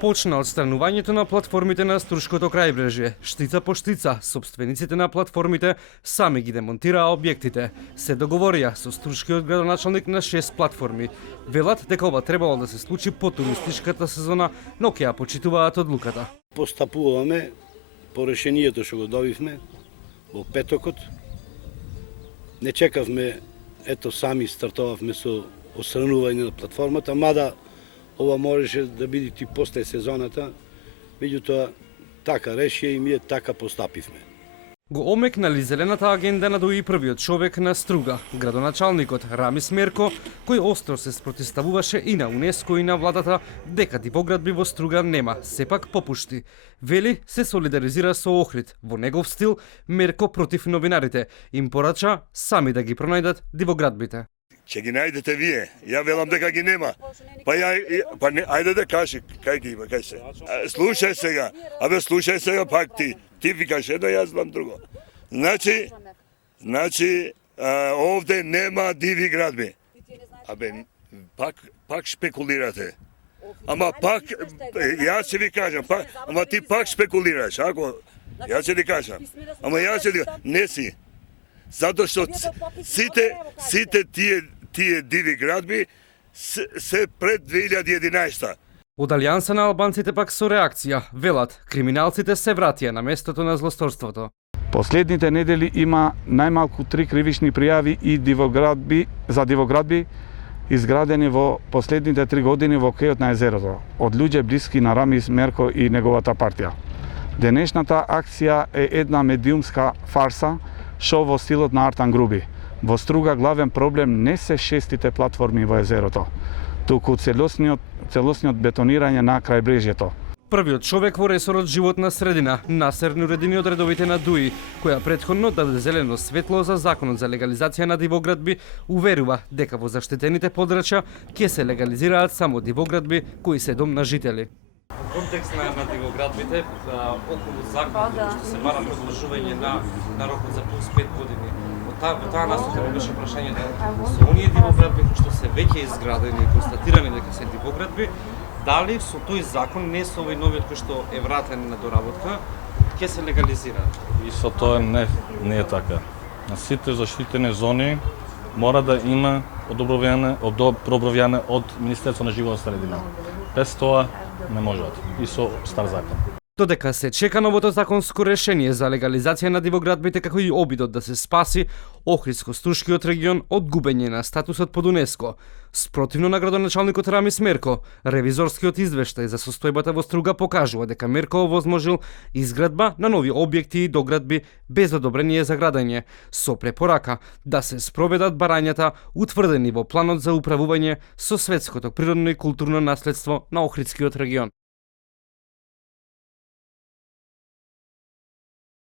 Почна отстранувањето на платформите на Струшкото крајбрежје. Штица по штица, собствениците на платформите сами ги демонтираа објектите. Се договорија со струшкиот градоначалник на 6 платформи. Велат дека ова требало да се случи по туристичката сезона, но ќе ја почитуваат одлуката. Постапуваме по решението што го добивме во петокот. Не чекавме, ето сами стартовавме со отстранување на платформата, мада ова можеше да биде и после сезоната, меѓутоа така решија и ние така постапивме. Го омекнали зелената агенда надои првиот човек на Струга, градоначалникот Рамис Мерко, кој остро се спротивставуваше и на УНЕСКО и на владата дека дивоградби во Струга нема, сепак попушти. Вели се солидаризира со Охрид. Во негов стил Мерко против новинарите им порача сами да ги пронајдат дивоградбите. Ќе ги најдете вие. Ја велам дека ги нема. Ајде да кажи кај ги има, кај се. Слушај сега. Слушај сега пак ти. Ти викаш едно, јас знам друго. Значи, овде нема диви градби. Пак шпекулирате. Ама пак, јас ќе ви кажам, ама ти пак шпекулираш, ако јас ќе ти кажам. Ама јас ќе ти кажам, не си. Затоа што сите тие диви градби се пред 2011. Од Алијанса на албанците пак со реакција, велат, криминалците се вратија на местото на злосторството. Последните недели има најмалку 3 кривични пријави и за дивоградби изградени во последните 3 години во кејот на езерото од луѓе блиски на Рамис Мерко и неговата партија. Денешната акција е една медиумска фарса, шоу во стилот на Артан Груби. Во Струга главен проблем не се 6 платформи во езерото, туку целосниот бетонирање на крајбрежјето. Првиот човек во ресорот животна средина, Насер Нуредини од редовите на ДУИ, која претходно даде зелено светло за законот за легализација на дивоградби, уверува дека во заштитените подрачја ќе се легализираат само дивоградби кои се дом на жители. Во контекст на дивоградбите, околу законот што се бара продолжување на рокот за плюс 5 години. Во таа насока беше прашањето со оние дивоградби кои што се веќе изградени и констатирани дека се дивоградби, дали со тој закон, не со овој новиот кој што е вратен на доработка, ќе се легализира? И со тоа не е така. На сите заштитени зони мора да има одобровјане од Министерството на животна средина. Без тоа не можат. И со стар закон. Додека се чека новото законско решение за легализација на дивоградбите како и обидот да се спаси Охридско-Струшкиот регион од губење на статусот под УНЕСКО. Спротивно на градоначалникот Рамис Мерко, ревизорскиот извештај за состојбата во Струга покажува дека Мерко овозможил изградба на нови објекти и доградби без одобрение за градење, со препорака да се спроведат барањата утврдени во планот за управување со светското природно и културно наследство на Охридскиот регион.